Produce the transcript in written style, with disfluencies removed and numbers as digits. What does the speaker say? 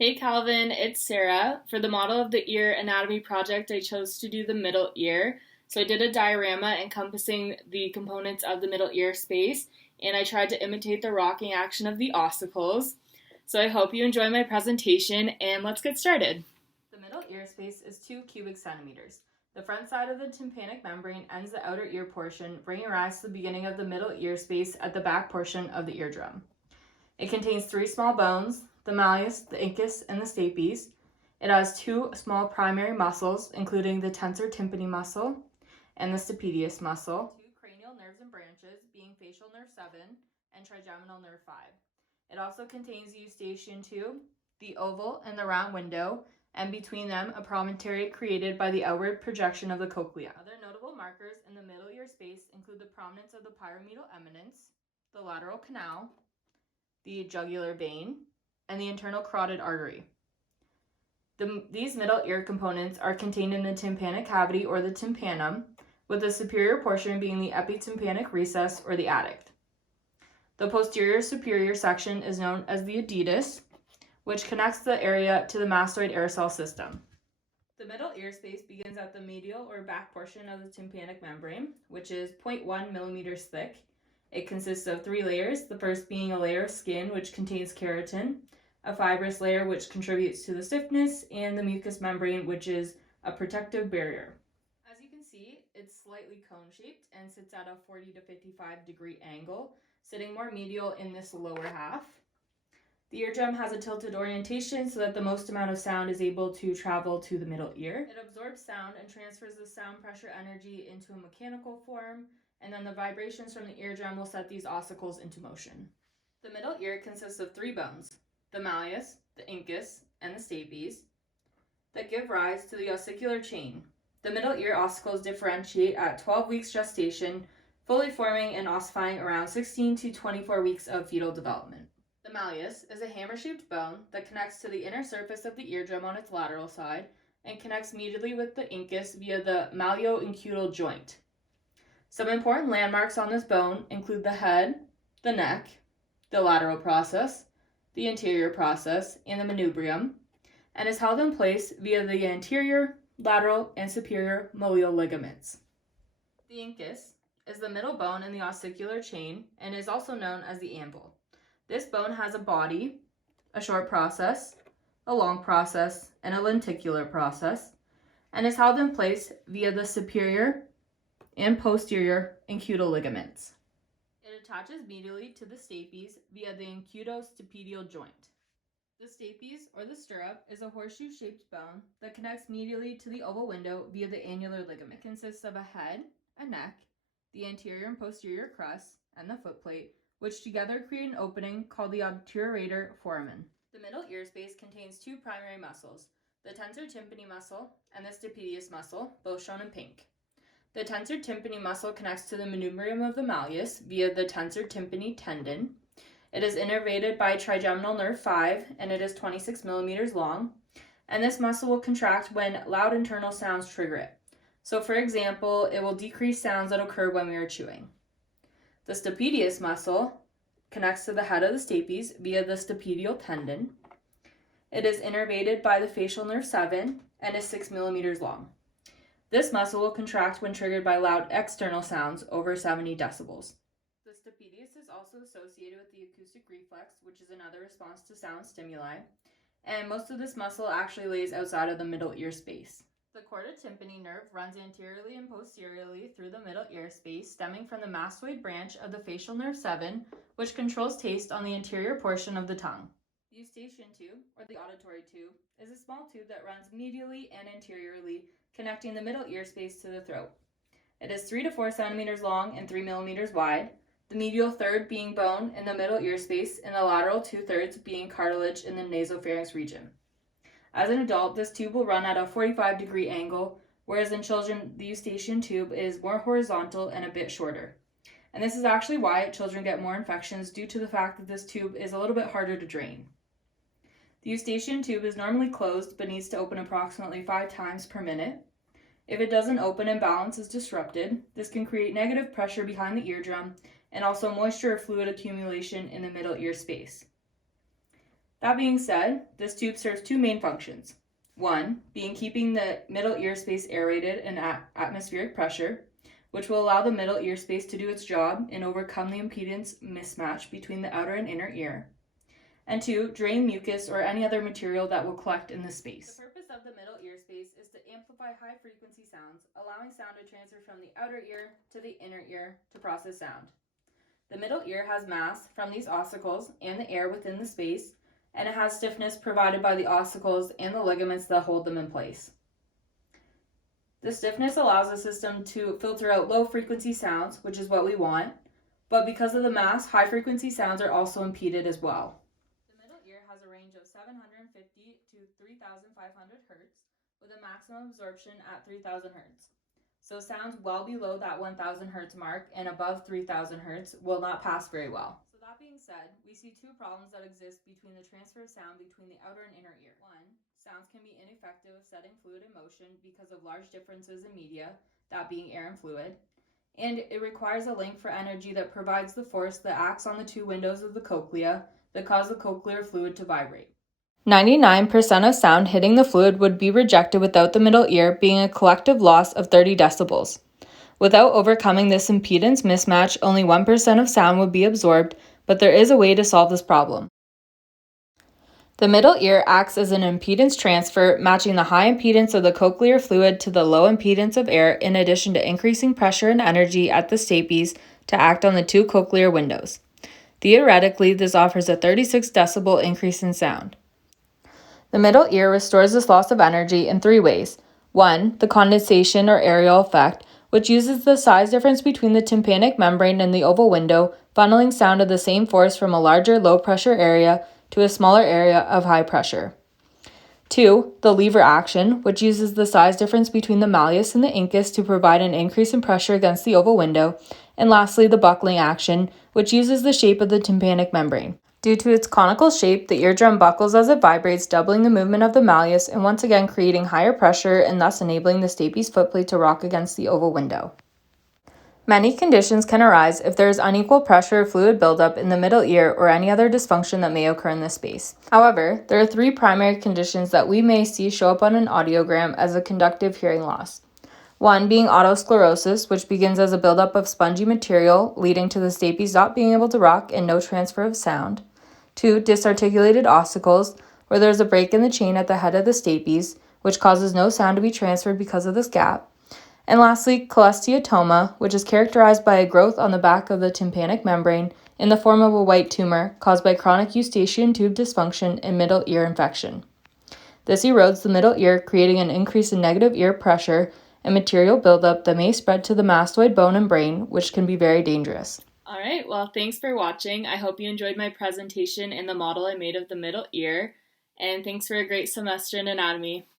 Hey Calvin, it's Sarah. For the model of the ear anatomy project, I chose to do the middle ear. So I did a diorama encompassing the components of the middle ear space, and I tried to imitate the rocking action of the ossicles. So I hope you enjoy my presentation, and let's get started. The middle ear space is 2 cubic centimeters. The front side of the tympanic membrane ends the outer ear portion, bringing rise to the beginning of the middle ear space at the back portion of the eardrum. It contains 3 small bones, the malleus, the incus, and the stapes. It has 2 small primary muscles, including the tensor tympani muscle and the stapedius muscle. 2 cranial nerves and branches, being facial nerve 7 and trigeminal nerve 5. It also contains the eustachian tube, the oval and the round window, and between them a promontory created by the outward projection of the cochlea. Other notable markers in the middle ear space include the prominence of the pyramiddle eminence, the lateral canal, the jugular vein, and the internal carotid artery. These middle ear components are contained in the tympanic cavity or the tympanum, with the superior portion being the epitympanic recess or the adduct. The posterior superior section is known as the adytus, which connects the area to the mastoid air cell system. The middle ear space begins at the medial or back portion of the tympanic membrane, which is 0.1 millimeters thick. It consists of 3 layers, the first being a layer of skin which contains keratin, a fibrous layer which contributes to the stiffness, and the mucous membrane which is a protective barrier. As you can see, it's slightly cone-shaped and sits at a 40 to 55 degree angle, sitting more medial in this lower half. The eardrum has a tilted orientation so that the most amount of sound is able to travel to the middle ear. It absorbs sound and transfers the sound pressure energy into a mechanical form, and then the vibrations from the eardrum will set these ossicles into motion. The middle ear consists of 3 bones, the malleus, the incus, and the stapes, that give rise to the ossicular chain. The middle ear ossicles differentiate at 12 weeks gestation, fully forming and ossifying around 16 to 24 weeks of fetal development. The malleus is a hammer-shaped bone that connects to the inner surface of the eardrum on its lateral side and connects medially with the incus via the malleoincutal joint. Some important landmarks on this bone include the head, the neck, the lateral process, the anterior process, and the manubrium, and is held in place via the anterior, lateral, and superior malleal ligaments. The incus is the middle bone in the ossicular chain and is also known as the anvil. This bone has a body, a short process, a long process, and a lenticular process, and is held in place via the superior and posterior incutal ligaments. It attaches medially to the stapes via the incutostapedial joint. The stapes, or the stirrup, is a horseshoe-shaped bone that connects medially to the oval window via the annular ligament. It consists of a head, a neck, the anterior and posterior crust, and the footplate, which together create an opening called the obturator foramen. The middle ear space contains 2 primary muscles, the tensor tympani muscle and the stapedius muscle, both shown in pink. The tensor tympani muscle connects to the manubrium of the malleus via the tensor tympani tendon. It is innervated by trigeminal nerve 5, and it is 26 millimeters long. And this muscle will contract when loud internal sounds trigger it. So for example, it will decrease sounds that occur when we are chewing. The stapedius muscle connects to the head of the stapes via the stapedial tendon. It is innervated by the facial nerve 7 and is 6 millimeters long. This muscle will contract when triggered by loud external sounds over 70 decibels. The stapedius is also associated with the acoustic reflex, which is another response to sound stimuli, and most of this muscle actually lays outside of the middle ear space. The chorda tympani nerve runs anteriorly and posteriorly through the middle ear space, stemming from the mastoid branch of the facial nerve 7, which controls taste on the anterior portion of the tongue. The eustachian tube, or the auditory tube, is a small tube that runs medially and anteriorly, connecting the middle ear space to the throat. It is 3 to 4 centimeters long and 3 millimeters wide, the medial third being bone in the middle ear space and the lateral 2/3 being cartilage in the nasopharynx region. As an adult, this tube will run at a 45 degree angle, whereas in children, the eustachian tube is more horizontal and a bit shorter. And this is actually why children get more infections due to the fact that this tube is a little bit harder to drain. The eustachian tube is normally closed but needs to open approximately 5 times per minute. If it doesn't open and balance is disrupted, this can create negative pressure behind the eardrum and also moisture or fluid accumulation in the middle ear space. That being said, this tube serves two main functions. One, being keeping the middle ear space aerated and at atmospheric pressure, which will allow the middle ear space to do its job and overcome the impedance mismatch between the outer and inner ear. And two, drain mucus or any other material that will collect in the space. The purpose of the middle ear space is to amplify high frequency sounds, allowing sound to transfer from the outer ear to the inner ear to process sound. The middle ear has mass from these ossicles and the air within the space, and it has stiffness provided by the ossicles and the ligaments that hold them in place. The stiffness allows the system to filter out low frequency sounds, which is what we want, but because of the mass, high frequency sounds are also impeded as well. The middle ear has a range of 750 to 3,500 Hz with a maximum absorption at 3,000 Hz. So sounds well below that 1,000 Hz mark and above 3,000 Hz will not pass very well. So that being said, we see two problems that exist between the transfer of sound between the outer and inner ear. One, sounds can be ineffective of setting fluid in motion because of large differences in media, that being air and fluid. And it requires a link for energy that provides the force that acts on the two windows of the cochlea that cause the cochlear fluid to vibrate. 99% of sound hitting the fluid would be rejected without the middle ear being a collective loss of 30 decibels. Without overcoming this impedance mismatch, only 1% of sound would be absorbed, but there is a way to solve this problem. The middle ear acts as an impedance transfer, matching the high impedance of the cochlear fluid to the low impedance of air, in addition to increasing pressure and energy at the stapes to act on the two cochlear windows. Theoretically, this offers a 36 decibel increase in sound. The middle ear restores this loss of energy in three ways. One, the condensation or areal effect, which uses the size difference between the tympanic membrane and the oval window, funneling sound of the same force from a larger low-pressure area to a smaller area of high pressure. Two, the lever action, which uses the size difference between the malleus and the incus to provide an increase in pressure against the oval window. And lastly, the buckling action, which uses the shape of the tympanic membrane. Due to its conical shape, the eardrum buckles as it vibrates, doubling the movement of the malleus and once again creating higher pressure and thus enabling the stapes footplate to rock against the oval window. Many conditions can arise if there is unequal pressure or fluid buildup in the middle ear or any other dysfunction that may occur in this space. However, there are three primary conditions that we may see show up on an audiogram as a conductive hearing loss. One being otosclerosis, which begins as a buildup of spongy material, leading to the stapes not being able to rock and no transfer of sound. Two, disarticulated ossicles, where there is a break in the chain at the head of the stapes, which causes no sound to be transferred because of this gap. And lastly, cholesteatoma, which is characterized by a growth on the back of the tympanic membrane in the form of a white tumor caused by chronic eustachian tube dysfunction and middle ear infection. This erodes the middle ear, creating an increase in negative ear pressure and material buildup that may spread to the mastoid bone and brain, which can be very dangerous. All right, well, thanks for watching. I hope you enjoyed my presentation and the model I made of the middle ear, and thanks for a great semester in anatomy.